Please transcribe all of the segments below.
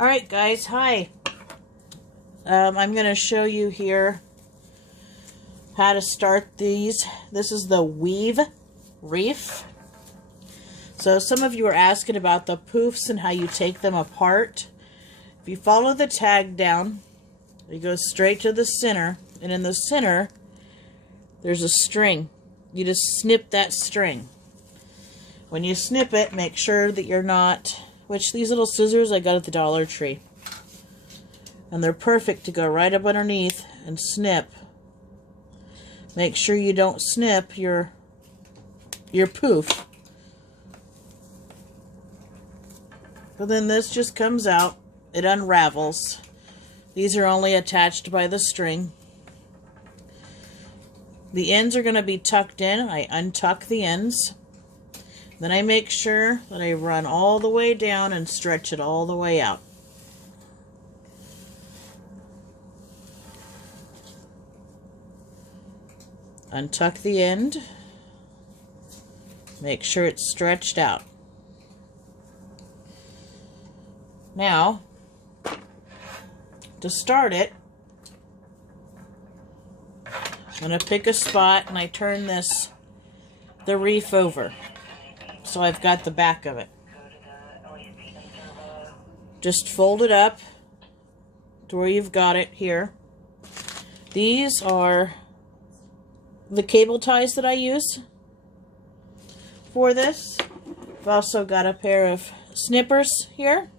Alright guys, hi. I'm going to show you here how to start these. This is the Wreath. So some of you are asking about the poofs and how you take them apart. If you follow the tag down, you go straight to the center, and in the center there's a string. You just snip that string. When you snip it, make sure that you're not, which these little scissors I got at the Dollar Tree. And they're perfect to go right up underneath and snip. Make sure you don't snip your poof. But then this just comes out. It unravels. These are only attached by the string. The ends are going to be tucked in. I untuck the ends. Then I make sure that I run all the way down and stretch it all the way out. Untuck the end. Make sure it's stretched out. Now, to start it, I'm going to pick a spot and I turn the wreath over. So I've got the back of it. Just fold it up to where you've got it here. These are the cable ties that I use for this. I've also got a pair of snippers here.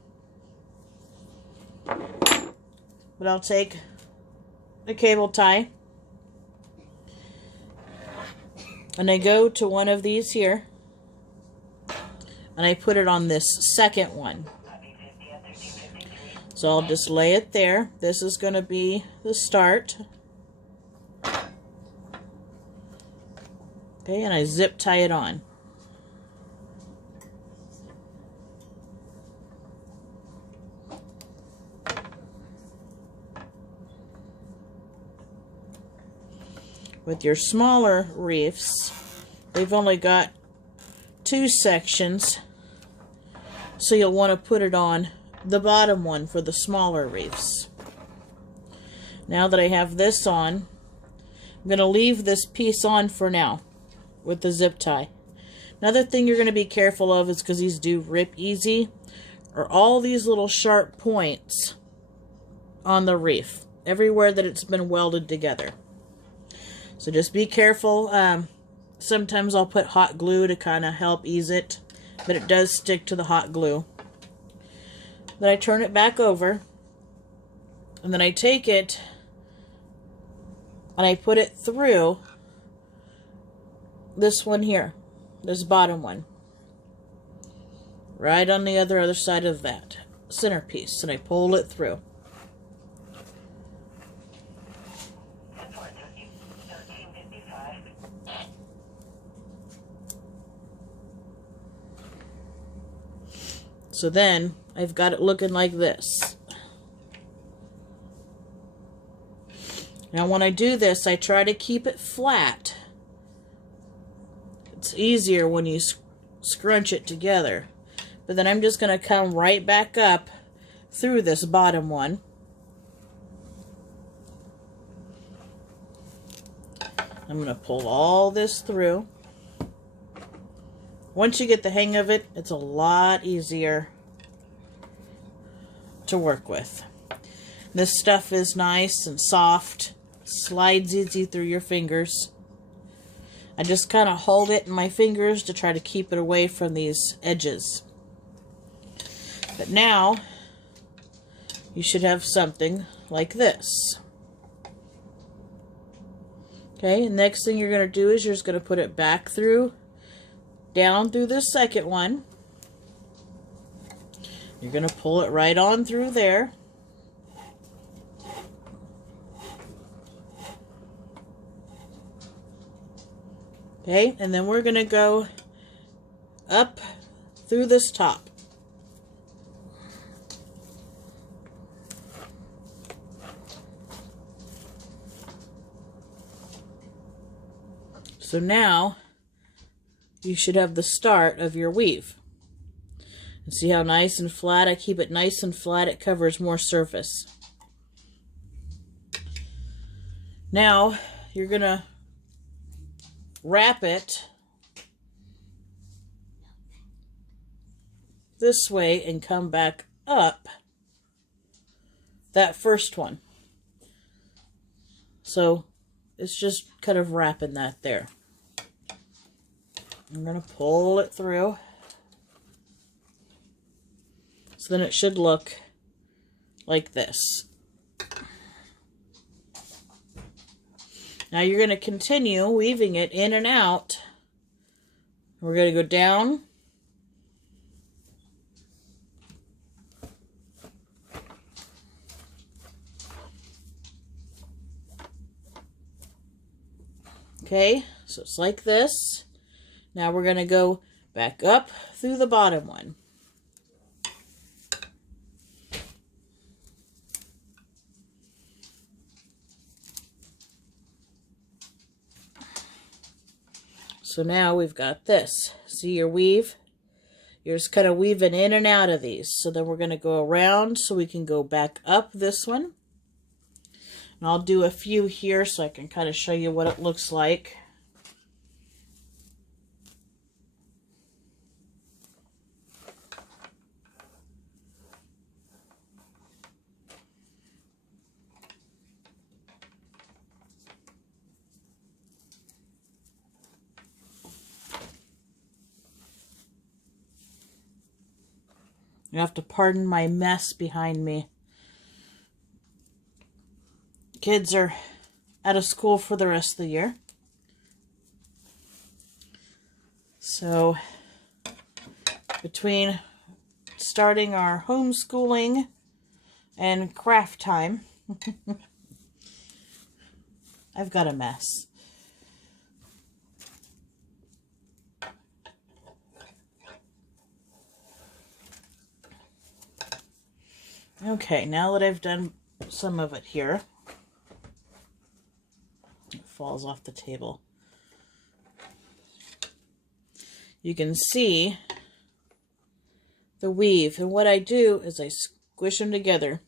But I'll take the cable tie and I go to one of these here. And I put it on this second one. So I'll just lay it there. This is going to be the start. Okay, and I zip tie it on. With your smaller wreaths, they've only got 2 sections, so you'll want to put it on the bottom one for the smaller wreaths. Now that I have this on, I'm going to leave this piece on for now with the zip tie. Another thing you're going to be careful of is, because these do rip easy, are all these little sharp points on the wreath, everywhere that it's been welded together. So just be careful. Sometimes I'll put hot glue to kind of help ease it, but it does stick to the hot glue. Then I turn it back over, and then I take it and I put it through this one here, this bottom one, right on the other side of that centerpiece, and I pull it through. So then, I've got it looking like this. Now when I do this, I try to keep it flat. It's easier when you scrunch it together. But then I'm just going to come right back up through this bottom one. I'm going to pull all this through. Once you get the hang of it, it's a lot easier to work with. This stuff is nice and soft, slides easy through your fingers. I just kind of hold it in my fingers to try to keep it away from these edges. But now, you should have something like this. Okay, and next thing you're going to do is you're just going to put it back through, down through this second one. You're going to pull it right on through there. Okay, and then we're going to go up through this top. So now you should have the start of your weave. And see how nice and flat? I keep it nice and flat. It covers more surface. Now, you're going to wrap it this way and come back up that first one. So it's just kind of wrapping that there. I'm going to pull it through. So then it should look like this. Now you're going to continue weaving it in and out. We're going to go down. Okay, so it's like this. Now we're going to go back up through the bottom one. So now we've got this. See your weave? You're just kind of weaving in and out of these. So then we're going to go around so we can go back up this one. And I'll do a few here so I can kind of show you what it looks like. You have to pardon my mess behind me. Kids are out of school for the rest of the year. So, between starting our homeschooling and craft time, I've got a mess. Okay, now that I've done some of it here, it falls off the table. You can see the weave, and what I do is I squish them together,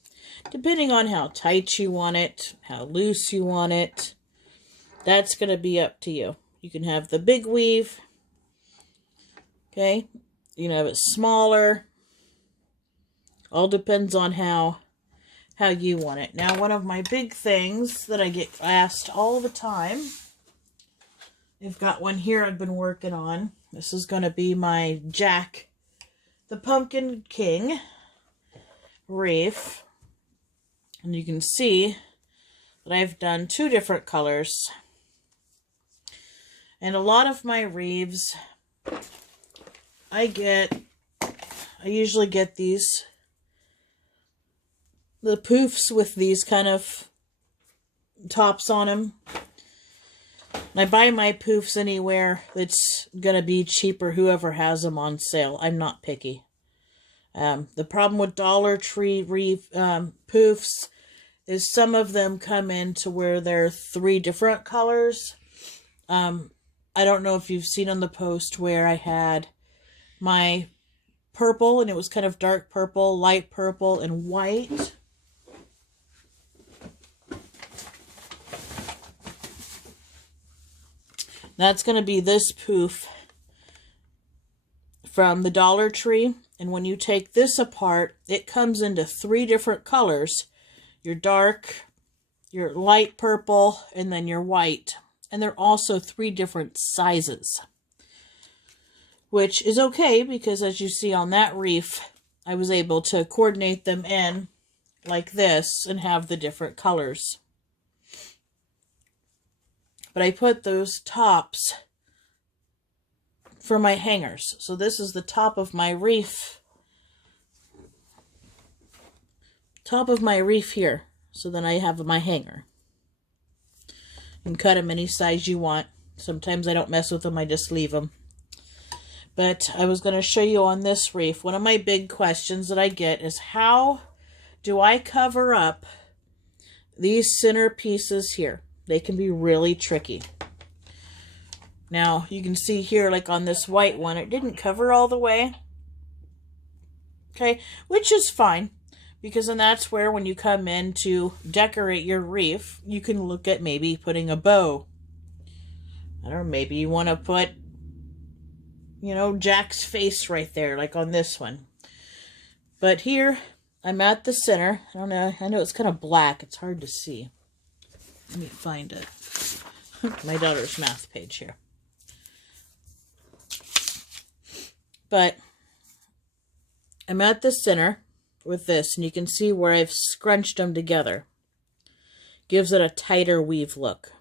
depending on how tight you want it, how loose you want it. That's going to be up to you. You can have the big weave, okay? You can have it smaller. All depends on how you want it. Now, one of my big things that I get asked all the time, I've got one here I've been working on. This is going to be my Jack the Pumpkin King wreath. And you can see that I've done 2 different colors. And a lot of my wreaths, I usually get these, the poofs with these kind of tops on them. And I buy my poofs anywhere that's going to be cheaper, whoever has them on sale. I'm not picky. The problem with Dollar Tree poofs is some of them come in to where they're 3 different colors. I don't know if you've seen on the post where I had my purple, and it was kind of dark purple, light purple, and white. That's going to be this poof from the Dollar Tree. And when you take this apart, it comes into 3 different colors. Your dark, your light purple, and then your white. And they're also 3 different sizes. Which is okay, because as you see on that wreath, I was able to coordinate them in like this and have the different colors. But I put those tops for my hangers. So this is the top of my wreath. Top of my wreath here. So then I have my hanger. You can cut them any size you want. Sometimes I don't mess with them, I just leave them. But I was going to show you on this wreath, one of my big questions that I get is, how do I cover up these center pieces here? They can be really tricky. Now, you can see here, like on this white one, it didn't cover all the way. Okay, which is fine, because then that's where when you come in to decorate your wreath, you can look at maybe putting a bow. I don't know, maybe you want to put, you know, Jack's face right there, like on this one. But here, I'm at the center. I don't know, I know it's kind of black. It's hard to see. Let me find it. My daughter's math page here. But I'm at the center with this, and you can see where I've scrunched them together. Gives it a tighter weave look.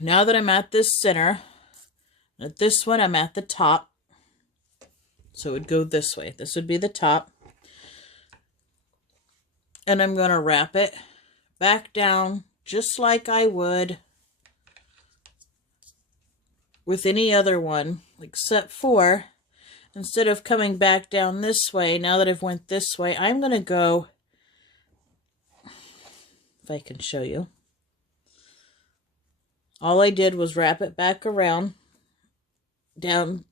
Now that I'm at this center, at this one I'm at the top. So it would go this way. This would be the top. And I'm going to wrap it back down just like I would with any other one, except for instead of coming back down this way, now that I've went this way, I'm going to go, if I can show you. All I did was wrap it back around, down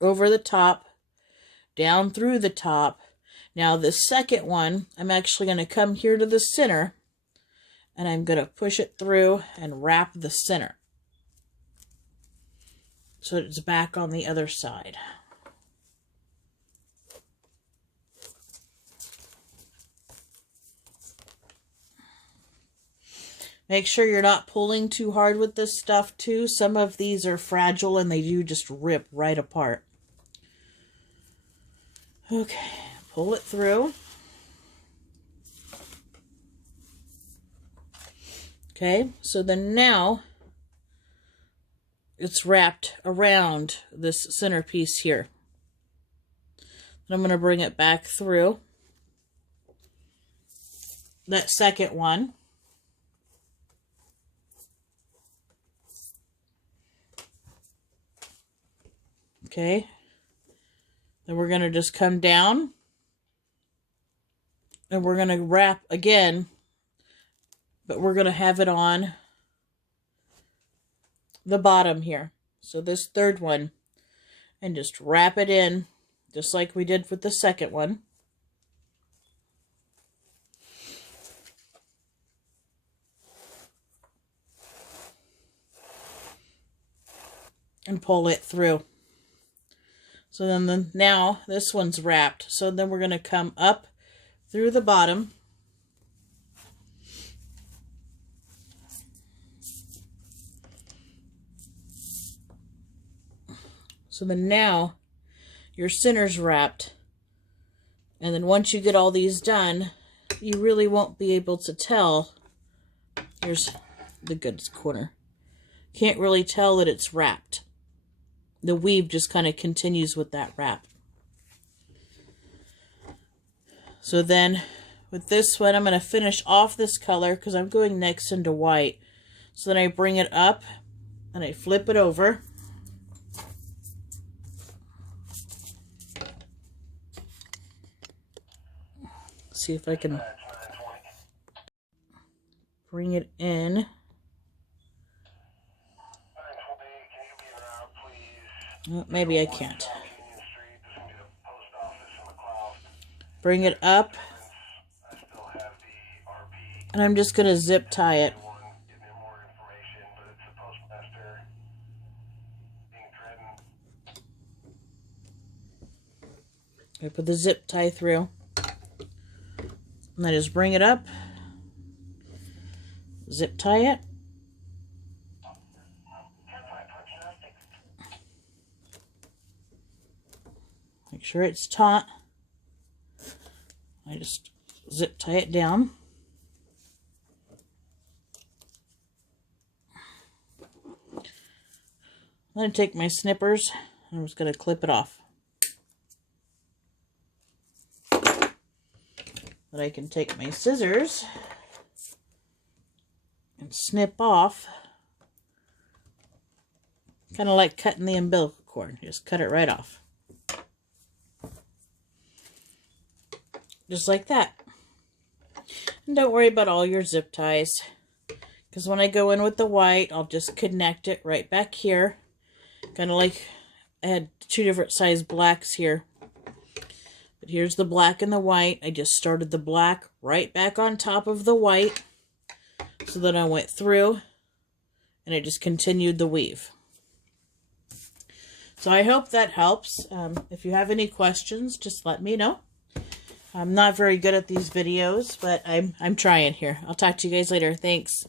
over the top, down through the top. Now this second one, I'm actually going to come here to the center, and I'm going to push it through and wrap the center. So it's back on the other side. Make sure you're not pulling too hard with this stuff too. Some of these are fragile and they do just rip right apart. Okay, pull it through. Okay, so then now it's wrapped around this centerpiece here. And I'm going to bring it back through that second one. Okay, then we're going to just come down and we're going to wrap again, but we're going to have it on the bottom here. So this third one, and just wrap it in just like we did with the second one. And pull it through. So then now this one's wrapped. So then we're going to come up through the bottom. So then now your center's wrapped. And then once you get all these done, you really won't be able to tell. Here's the good corner. Can't really tell that it's wrapped. The weave just kind of continues with that wrap. So then with this one, I'm going to finish off this color because I'm going next into white. So then I bring it up and I flip it over. See if I can bring it in. Well, maybe I can't. Bring it up. And I'm just going to zip tie it. I put the zip tie through. And I just bring it up. Zip tie it. Make sure it's taut. I just zip tie it down. I'm going to take my snippers and I'm just going to clip it off. But I can take my scissors and snip off. Kind of like cutting the umbilical cord. Just cut it right off. Just like that. And don't worry about all your zip ties. Because when I go in with the white, I'll just connect it right back here. Kind of like I had two different size blacks here. But here's the black and the white. I just started the black right back on top of the white. So then I went through and I just continued the weave. So I hope that helps. If you have any questions, just let me know. I'm not very good at these videos, but I'm trying here. I'll talk to you guys later. Thanks.